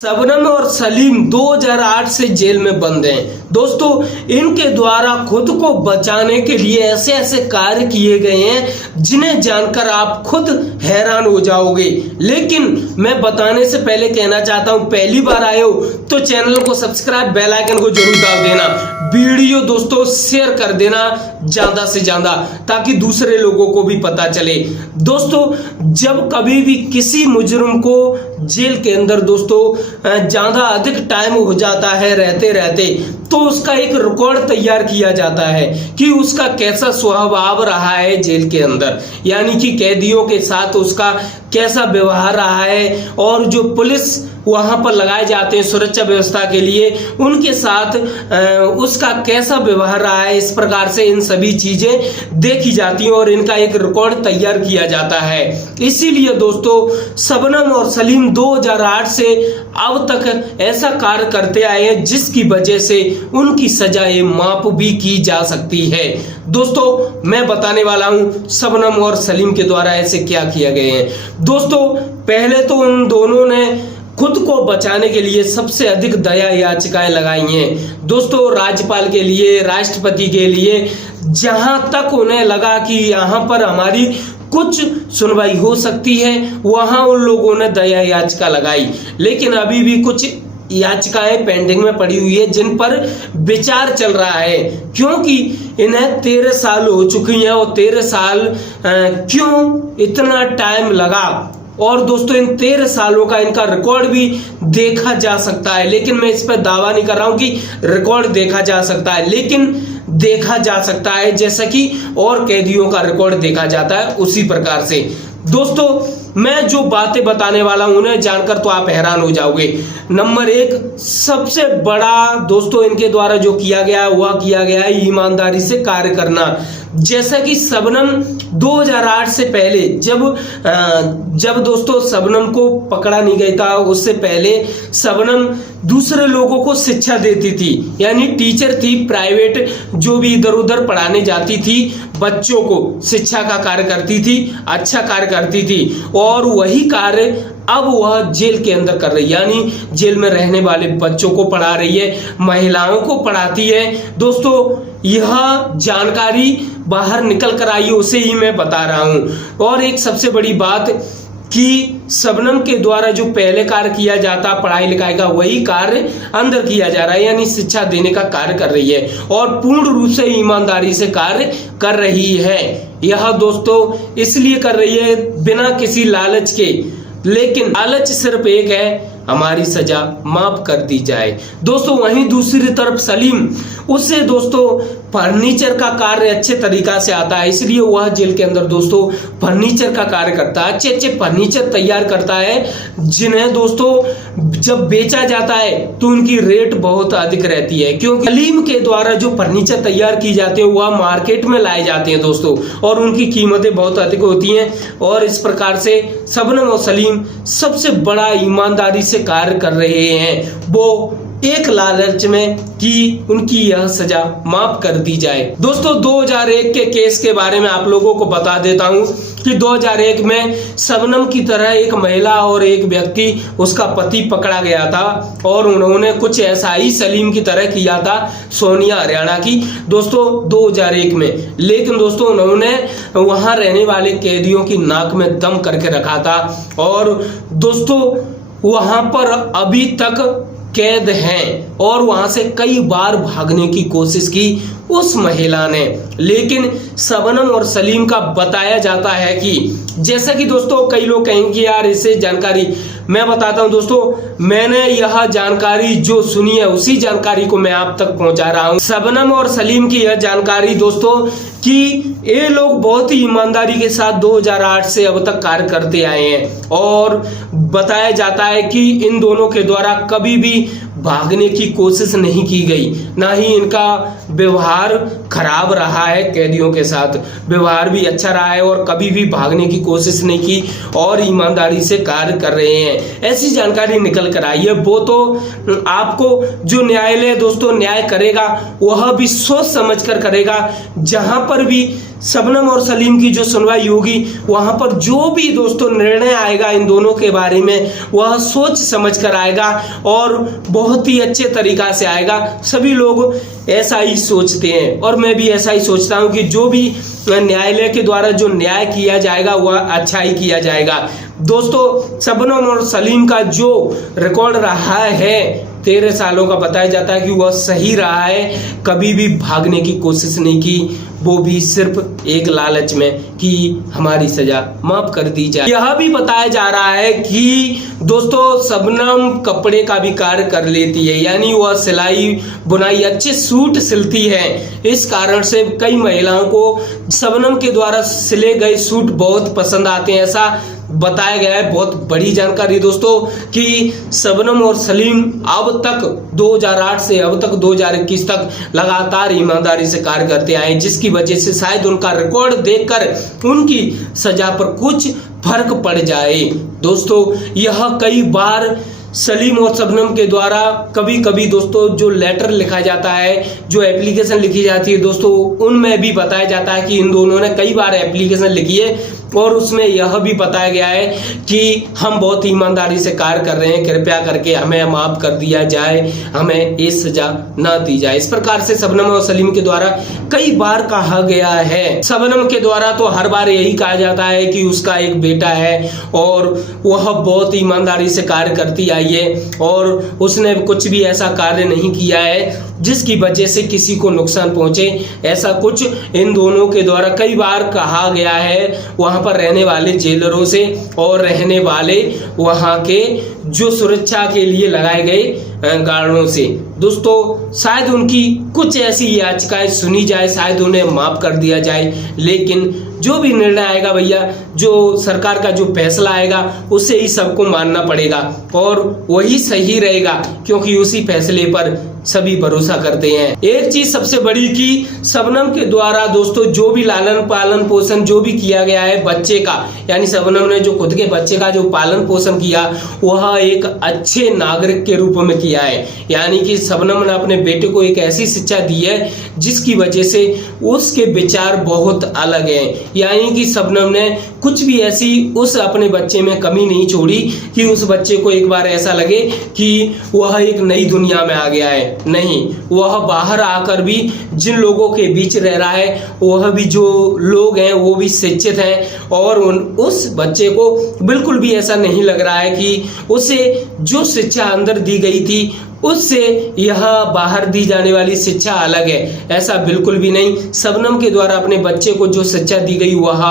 शबनम और सलीम 2008 से जेल में बंद हैं। दोस्तों, इनके द्वारा खुद को बचाने के लिए ऐसे ऐसे कार्य किए गए हैं जिन्हें जानकर आप खुद हैरान हो जाओगे। लेकिन मैं बताने से पहले कहना चाहता हूं, पहली बार आए हो तो चैनल को सब्सक्राइब, बेल आइकन को जरूर दबा देना। वीडियो दोस्तों शेयर कर देना ज्यादा से ज्यादा, ताकि दूसरे लोगों को भी पता चले। दोस्तों, जब कभी भी किसी मुजरिम को जेल के अंदर दोस्तों ज्यादा अधिक टाइम हो जाता है रहते रहते, तो उसका एक रिकॉर्ड तैयार किया जाता है कि उसका कैसा स्वभाव रहा है जेल के अंदर, यानी कि कैदियों के साथ उसका कैसा व्यवहार रहा है, और जो पुलिस वहां पर लगाए जाते हैं सुरक्षा व्यवस्था के लिए, उनके साथ उसका कैसा व्यवहार रहा है। इस प्रकार से इन सभी चीजें देखी जाती हैं और इनका एक रिकॉर्ड तैयार किया जाता है। इसीलिए दोस्तों, शबनम और सलीम 2008 से अब तक ऐसा कार्य करते आए हैं जिसकी वजह से उनकी सजाएं माफ भी की जा सकती है। दोस्तों, मैं बताने वाला हूं शबनम और सलीम के द्वारा ऐसे क्या किया गए हैं। दोस्तों, पहले तो उन दोनों ने खुद को बचाने के लिए सबसे अधिक दया याचिकाएं लगाई हैं। दोस्तों, राज्यपाल के लिए, राष्ट्रपति के लिए, जहां तक उन्हें लगा कि यहां पर हमारी कुछ सुनवाई हो सकती है, वहां उन लोगों ने दया याचिका लगाई। लेकिन अभी भी कुछ याचिकाएं पेंडिंग में पड़ी हुई है जिन पर विचार चल रहा है, क्योंकि इन्हें 13 साल हो चुकी हैं और 13 साल क्यों इतना टाइम लगा। और दोस्तों, इन 13 सालों का इनका रिकॉर्ड भी देखा जा सकता है। लेकिन मैं इस पर दावा नहीं कर रहा हूं कि रिकॉर्ड देखा जा सकता है, लेकिन देखा जा सकता है जैसा कि और कैदियों का रिकॉर्ड देखा जाता है उसी प्रकार से। दोस्तों, मैं जो बातें बताने वाला हूं उन्हें जानकर तो आप हैरान हो जाओगे। नंबर 1, सबसे बड़ा दोस्तों इनके द्वारा जो किया गया वह किया गया है ईमानदारी से कार्य करना। जैसा कि शबनम 2008 से पहले जब दोस्तों शबनम को पकड़ा नहीं गया था, उससे पहले शबनम दूसरे लोगों को शिक्षा देती थी, यानी टीचर थी, प्राइवेट जो भी इधर उधर पढ़ाने जाती थी, बच्चों को शिक्षा का कार्य करती थी, अच्छा कार्य करती थी। और वही कार्य अब वह जेल के अंदर कर रही है, यानी जेल में रहने वाले बच्चों को पढ़ा रही है, महिलाओं को पढ़ाती है। दोस्तों, यह जानकारी बाहर निकल कर आई, उसे ही मैं बता रहा हूं। और एक सबसे बड़ी बात कि शबनम के द्वारा जो पहले कार्य किया जाता पढ़ाई लिखाई का, वही कार्य अंदर किया जा रहा है, यानी शिक्षा देने का कार्य कर रही है और पूर्ण रूप से ईमानदारी से कार्य कर रही है। यह दोस्तों इसलिए कर रही है बिना किसी लालच के, लेकिन लालच सिर्फ एक है, हमारी सजा माफ कर दी जाए। दोस्तों, वहीं दूसरी तरफ सलीम, उससे दोस्तों फर्नीचर का कार्य अच्छे तरीका से आता है, इसलिए वह जेल के अंदर दोस्तों फर्नीचर का कार्य करता है, अच्छे अच्छे फर्नीचर तैयार करता है, जिन्हें दोस्तों जब बेचा जाता है तो उनकी रेट बहुत अधिक रहती है, क्योंकि सलीम के द्वारा जो फर्नीचर तैयार की जाते हैं वह मार्केट में लाए जाते हैं दोस्तों, और उनकी कीमतें बहुत अधिक होती हैं। और इस प्रकार से शबनम और सलीम सबसे बड़ा ईमानदारी से कार्य कर रहे हैं, वो एक लालच में कि उनकी यह सजा माफ कर दी जाए। दोस्तों, 2001 के केस के बारे में आप लोगों को बता देता हूं कि 2001 में शबनम की तरह एक महिला और एक व्यक्ति, उसका पति पकड़ा गया था और उन्होंने कुछ ऐसा ही सलीम की तरह किया था, सोनिया हरियाणा की, दोस्तों 2001 में। लेकिन दोस्तों, उन्होंने वहां रहने वाले कैदियों की नाक में दम करके रखा था और दोस्तों वहां पर अभी तक कैद हैं और वहां से कई बार भागने की कोशिश की उस महिला ने। लेकिन शबनम और सलीम का बताया जाता है कि, जैसा कि दोस्तों कई लोग कहेंगे यार इसे जानकारी, मैं बताता हूं दोस्तों, मैंने यह जानकारी जो सुनी है उसी जानकारी को मैं आप तक पहुंचा रहा हूं। शबनम और सलीम की यह जानकारी दोस्तों कि ये लोग बहुत ही ईमानदारी के साथ 2008 से अब तक कार्य करते आए हैं, और बताया जाता है कि इन दोनों के द्वारा कभी भी भागने की कोशिश नहीं की गई, ना ही इनका व्यवहार खराब रहा है, कैदियों के साथ व्यवहार भी अच्छा रहा है और कभी भी भागने की कोशिश नहीं की और ईमानदारी से कार्य कर रहे हैं। ऐसी जानकारी निकल कर आई है। वो तो आपको जो न्यायालय दोस्तों न्याय करेगा वह भी सोच समझ कर करेगा, जहां पर भी शबनम और सलीम की जो सुनवाई होगी वहां पर जो भी दोस्तों निर्णय आएगा इन दोनों के बारे में वह सोच समझ कर आएगा और बहुत ही अच्छे तरीका से आएगा। सभी लोग ऐसा ही सोचते हैं और मैं भी ऐसा ही सोचता हूं कि जो भी न्यायालय के द्वारा जो न्याय किया जाएगा वह अच्छा ही किया जाएगा। दोस्तों शबनम और सलीम का जो रिकॉर्ड रहा है 13 सालों का बताया जाता है कि वह सही रहा है, कभी भी भागने की कोशिश नहीं की, वो भी सिर्फ एक लालच में कि हमारी सजा माफ कर दी जाए। यह भी बताया जा रहा है कि दोस्तों शबनम कपड़े का भी कार्य कर लेती है, यानी वह सिलाई बुनाई अच्छे सूट सिलती है। इस कारण से कई महिलाओं को शबनम के द्वारा सिले गए सूट बहुत पसंद आते हैं, ऐसा बताया गया है। बहुत बड़ी जानकारी दोस्तों कि शबनम और सलीम अब तक 2008 से अब तक 2021 तक लगातार ईमानदारी से कार्य करते आए, जिसकी वजह से शायद उनका रिकॉर्ड देखकर उनकी सजा पर कुछ फर्क पड़ जाए। दोस्तों यह कई बार सलीम और शबनम के द्वारा कभी कभी दोस्तों जो लेटर लिखा जाता है, जो एप्लीकेशन लिखी जाती है दोस्तों, उनमें भी बताया जाता है कि इन दोनों ने कई बार एप्लीकेशन लिखी है और उसमें यह भी बताया गया है कि हम बहुत ईमानदारी से कार्य कर रहे हैं, कृपया करके हमें माफ कर दिया जाए, हमें ये सजा न दी जाए। इस प्रकार से शबनम और सलीम के द्वारा कई बार कहा गया है। शबनम के द्वारा तो हर बार यही कहा जाता है कि उसका एक बेटा है और वह बहुत ईमानदारी से कार्य करती आई है और उसने कुछ भी ऐसा कार्य नहीं किया है जिसकी वजह से किसी को नुकसान पहुंचे, ऐसा कुछ इन दोनों के द्वारा कई बार कहा गया है वहां पर रहने वाले जेलरों से और रहने वाले वहां के जो सुरक्षा के लिए लगाए गए गार्डों से। दोस्तों शायद उनकी कुछ ऐसी याचिकाएं सुनी जाए, शायद उन्हें माफ कर दिया जाए, लेकिन जो भी निर्णय आएगा भैया, जो सरकार का जो फैसला आएगा उसे ही सबको मानना पड़ेगा और वही सही रहेगा, क्योंकि उसी फैसले पर सभी भरोसा करते हैं। एक चीज सबसे बड़ी कि शबनम के द्वारा दोस्तों जो भी लालन पालन पोषण जो भी किया गया है बच्चे का, यानी शबनम ने जो खुद के बच्चे का जो पालन पोषण किया वह एक अच्छे नागरिक के रूप में किया है। यानी कि शबनम ने अपने बेटे को एक ऐसी शिक्षा दी है जिसकी वजह से उसके विचार बहुत अलग हैं। यानी कि शबनम ने कुछ भी ऐसी उस अपने बच्चे में कमी नहीं छोड़ी कि उस बच्चे को एक बार ऐसा लगे कि वह एक नई दुनिया में आ गया है। नहीं, वह बाहर आकर भी जिन लोगों के बीच रह रहा है वह भी जो लोग हैं वो भी शिक्षित हैं और उस बच्चे को बिल्कुल भी ऐसा नहीं लग रहा है कि उसे जो शिक्षा अंदर दी गई थी उससे यह बाहर दी जाने वाली शिक्षा अलग है। ऐसा बिल्कुल भी नहीं। शबनम के द्वारा अपने बच्चे को जो शिक्षा दी गई वह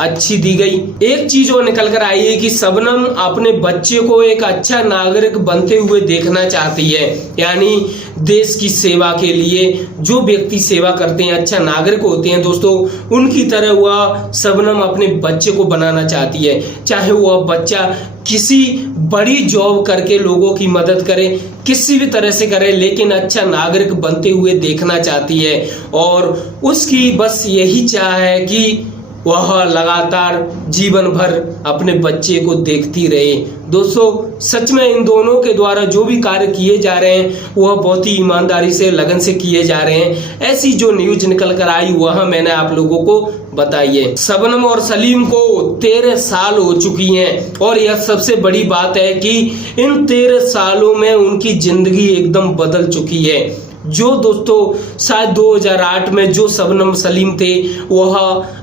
अच्छी दी गई। एक चीज और निकल कर आई है कि शबनम अपने बच्चे को एक अच्छा नागरिक बनते हुए देखना चाहती है। यानी देश की सेवा के लिए जो व्यक्ति सेवा करते हैं, अच्छा नागरिक होते हैं दोस्तों, उनकी तरह वह शबनम अपने बच्चे को बनाना चाहती है। चाहे वह बच्चा किसी बड़ी जॉब करके लोगों की मदद करे, किसी भी तरह से करे, लेकिन अच्छा नागरिक बनते हुए देखना चाहती है और उसकी बस यही चाह है कि वह लगातार जीवन भर अपने बच्चे को देखती रहे। दोस्तों सच में इन दोनों के द्वारा जो भी कार्य किए जा रहे हैं वह बहुत ही ईमानदारी से लगन से किए जा रहे हैं। ऐसी जो न्यूज निकल कर आई वह मैंने आप लोगों को बताई है। शबनम और सलीम को 13 साल हो चुकी हैं और यह सबसे बड़ी बात है कि इन 13 सालों में उनकी जिंदगी एकदम बदल चुकी है। जो दोस्तों शायद 2008 में जो शबनम सलीम थे वह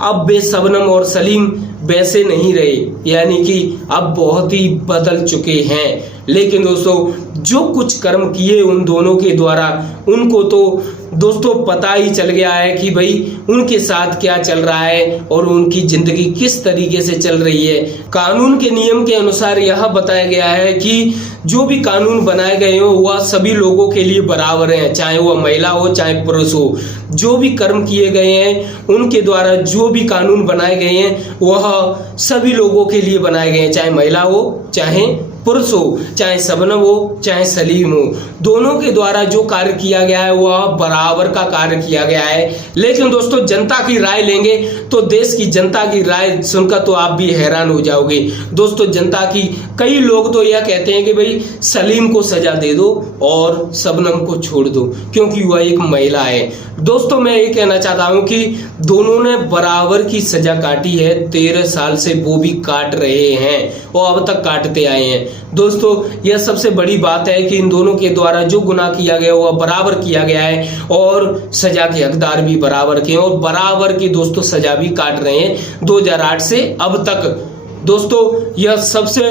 अब वे शबनम और सलीम वैसे नहीं रहे, यानी कि अब बहुत ही बदल चुके हैं। लेकिन दोस्तों जो कुछ कर्म किए उन दोनों के द्वारा उनको तो दोस्तों पता ही चल गया है कि भाई उनके साथ क्या चल रहा है और उनकी जिंदगी किस तरीके से चल रही है। कानून के नियम के अनुसार यह बताया गया है कि जो भी कानून बनाए गए हो वह सभी लोगों के लिए बराबर है, चाहे वह महिला हो चाहे पुरुष हो। जो भी कर्म किए गए हैं उनके द्वारा जो भी कानून बनाए गए हैं वह सभी लोगों के लिए बनाए गए हैं, चाहे महिला हो चाहे पुरुष हो, चाहे शबनम हो चाहे सलीम हो, दोनों के द्वारा जो कार्य किया गया है वह बराबर का कार्य किया गया है। लेकिन दोस्तों जनता की राय लेंगे तो देश की जनता की राय सुनकर तो आप भी हैरान हो जाओगे। दोस्तों जनता की कई लोग तो यह कहते हैं कि भाई सलीम को सजा दे दो और शबनम को छोड़ दो क्योंकि वह एक महिला है। दोस्तों मैं ये कहना चाहता हूं कि दोनों ने बराबर की सजा काटी है, 13 साल से वो भी काट रहे हैं और अब तक काटते आए हैं। दोस्तों यह सबसे बड़ी बात है कि इन दोनों के द्वारा जो गुनाह किया गया वह बराबर किया गया है और सजा के हकदार भी बराबर के हैं और बराबर की दोस्तों सजा भी काट रहे हैं 2008 से अब तक। दोस्तों यह सबसे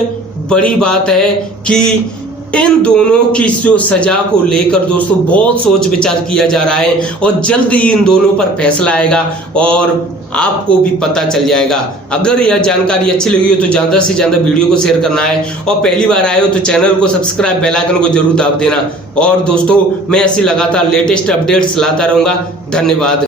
बड़ी बात है कि इन दोनों की जो सजा को लेकर दोस्तों बहुत सोच विचार किया जा रहा है और जल्द ही इन दोनों पर फैसला आएगा और आपको भी पता चल जाएगा। अगर यह जानकारी अच्छी लगी हो तो ज्यादा से ज्यादा वीडियो को शेयर करना है और पहली बार आए हो तो चैनल को सब्सक्राइब, बेल आइकन को जरूर दाब देना। और दोस्तों मैं ऐसी लगातार लेटेस्ट अपडेट्स लाता रहूंगा। धन्यवाद।